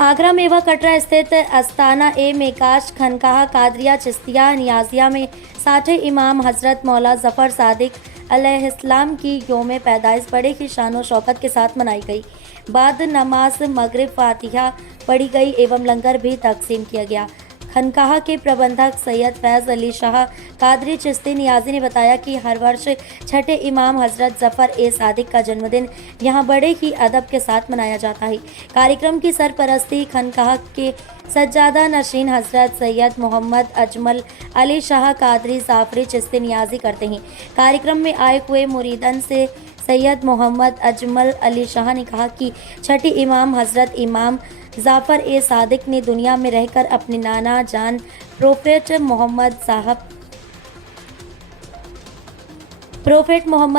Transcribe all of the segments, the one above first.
आगरा मेवा कटरा स्थित अस्ताना ए मेकाश खनकाह कादरिया चिश्तिया नियाजिया में 60 इमाम हज़रत मौला ज़फ़र सादिक अलैहिस्सलाम की यौम पैदाइश बड़े ही शान शौकत के साथ मनाई गई। बाद नमाज मगरिब फातिहा पढ़ी गई एवं लंगर भी तकसीम किया गया। खनकाह के प्रबंधक सैयद फैज़ अली शाह कादरी चिश्ती नियाजी ने बताया कि हर वर्ष छठे इमाम हज़रत ज़फ़र ए सादिक का जन्मदिन यहां बड़े ही अदब के साथ मनाया जाता है। कार्यक्रम की सरपरस्ती खनकाह के सज्जादा नशीन हज़रत सैयद मोहम्मद अजमल अली शाह कादरी ज़ाफ़री चिश्ती नियाजी करते हैं। कार्यक्रम में आए हुए मुरीदन से सैयद मोहम्मद अजमल अली शाह ने कहा कि छठी इमाम हज़रत इमाम ज़फ़र ए सादिक ने दुनिया में रहकर अपने नाना जान प्रोफेट मोहम्मद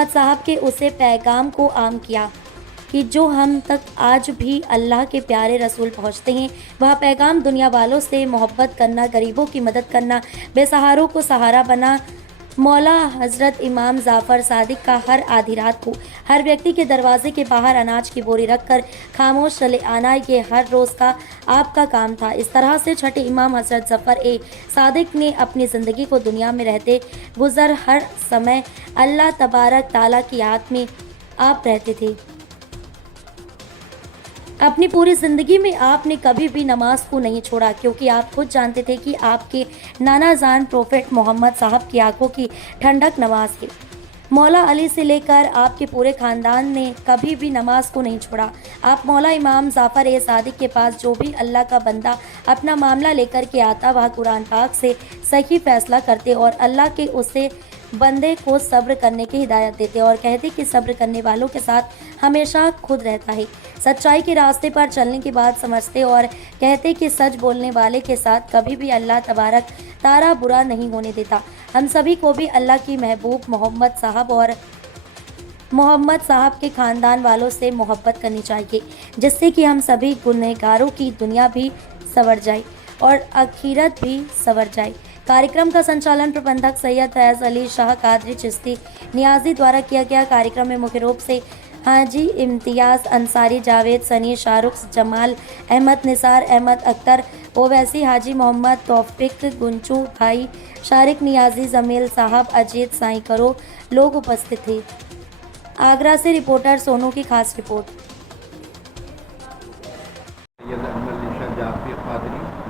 साहब के उसे पैगाम को आम किया कि जो हम तक आज भी अल्लाह के प्यारे रसूल पहुँचते हैं, वह पैगाम दुनिया वालों से मोहब्बत करना, गरीबों की मदद करना, बेसहारों को सहारा बना। मौला हज़रत इमाम ज़फ़र सादिक का हर आधी रात को हर व्यक्ति के दरवाजे के बाहर अनाज की बोरी रखकर खामोश चले आना ये हर रोज़ का आपका काम था। इस तरह से छठे इमाम हज़रत ज़फ़र ए सादिक ने अपनी ज़िंदगी को दुनिया में रहते गुज़र हर समय अल्लाह तबारक ताला की याद में आप रहते थे। अपनी पूरी ज़िंदगी में आपने कभी भी नमाज को नहीं छोड़ा, क्योंकि आप खुद जानते थे कि आपके नाना जान प्रोफेट मोहम्मद साहब की आंखों की ठंडक नमाज है। मौला अली से लेकर आपके पूरे ख़ानदान ने कभी भी नमाज को नहीं छोड़ा। आप मौला इमाम ज़फ़र ए सादिक के पास जो भी अल्लाह का बंदा अपना मामला लेकर के आता, वह कुरान पाक से सही फैसला करते और अल्लाह के उसे बंदे को सब्र करने की हिदायत देते और कहते कि सब्र करने वालों के साथ हमेशा खुद रहता है। सच्चाई के रास्ते पर चलने की बात समझते और कहते कि सच बोलने वाले के साथ कभी भी अल्लाह तबारक तारा बुरा नहीं होने देता। हम सभी को भी अल्लाह की महबूब मोहम्मद साहब और मोहम्मद साहब के ख़ानदान वालों से मोहब्बत करनी चाहिए, जिससे कि हम सभी गुनहगारों की दुनिया भी संवर जाए और आखिरत भी संवर जाए। कार्यक्रम का संचालन प्रबंधक सैयद फैज़ अली शाह कादरी चिश्ती नियाजी द्वारा किया गया। कार्यक्रम में मुख्य रूप से हाजी इम्तियाज़ अंसारी, जावेद सनी, शाहरुख, जमाल अहमद, निसार अहमद, अख्तर ओवैसी, हाजी मोहम्मद तौफिक, गुंचू भाई, शारिक नियाजी, जमील साहब, अजीत साई करो लोग उपस्थित थे। आगरा से रिपोर्टर सोनू की खास रिपोर्ट।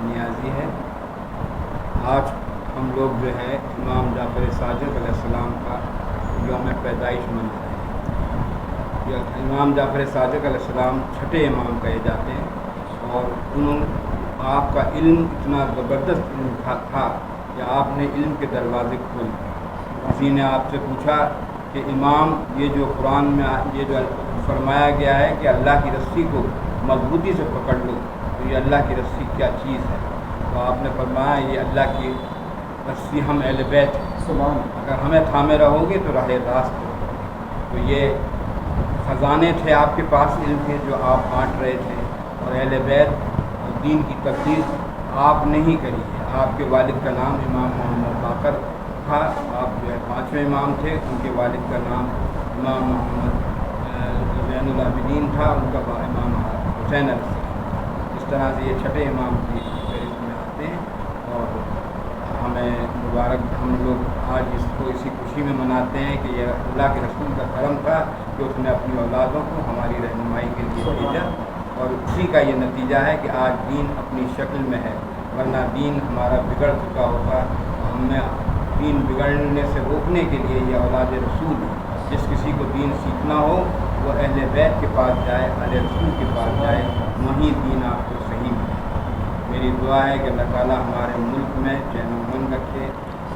नियाजी है। आज हम लोग जो है इमाम ज़फ़र सादिक अलैहिस्सलाम का यौम पैदाइश मना रहे हैं। इमाम ज़फ़र सादिक अलैहिस्सलाम छठे इमाम कहे जाते हैं और उन्होंने आपका इल्म इतना ज़बरदस्त इल्म था कि आपने इल्म के दरवाजे खोल दिए। किसी ने आपसे पूछा कि इमाम, ये जो कुरान में ये जो फरमाया गया है कि अल्लाह की रस्सी को मजबूती से पकड़ लो, तो ये अल्लाह की रस्सी क्या चीज़ है? तो आपने फरमाया ये अल्लाह की रस्सी हम अहले बैत हैं, अगर हमें थामे रहोगे तो राह रास्त रहोगे। तो ये ख़जाने थे आपके पास इल्म के जो आप बांट रहे थे, और अहले बैत और दीन की तब्दील आपने ही करी है। आपके वालिद का नाम इमाम मोहम्मद बाकर था, आप जो है 5वें इमाम थे। उनके वालिद का नाम इमाम मोहम्मद ज़ैनुल आबिदीन था, उनका इमाम हुसैन अलैहिस्सलाम। इस तरह से ये छठे इमाम की फहरिस्त में आते हैं और हमें मुबारक, हम लोग आज इसको इसी खुशी में मनाते हैं कि यह अल्लाह के रसूल का करम था कि उसने अपनी औलादों को हमारी रहनुमाई के लिए भेजा, और उसी का ये नतीजा है कि आज दीन अपनी शक्ल में है। वरना दीन हमारा बिगड़ चुका होता। हमें दीन बिगड़ने से रोकने के लिए ये औलाद रसूल है। जिस किसी को दीन सीखना हो वो अहले बैत के पास जाए, अहले रसूल के पास जाए, वहीं दीन आपको सही मिले। मेरी दुआ है कि अल्लाह ताला हमारे मुल्क में चैन व अमन रखे,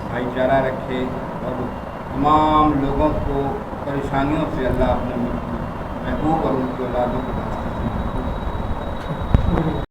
भाईचारा रखे और तमाम लोगों को परेशानियों से अल्लाह अपने मुल्क में महबूब और उनकी औलादों को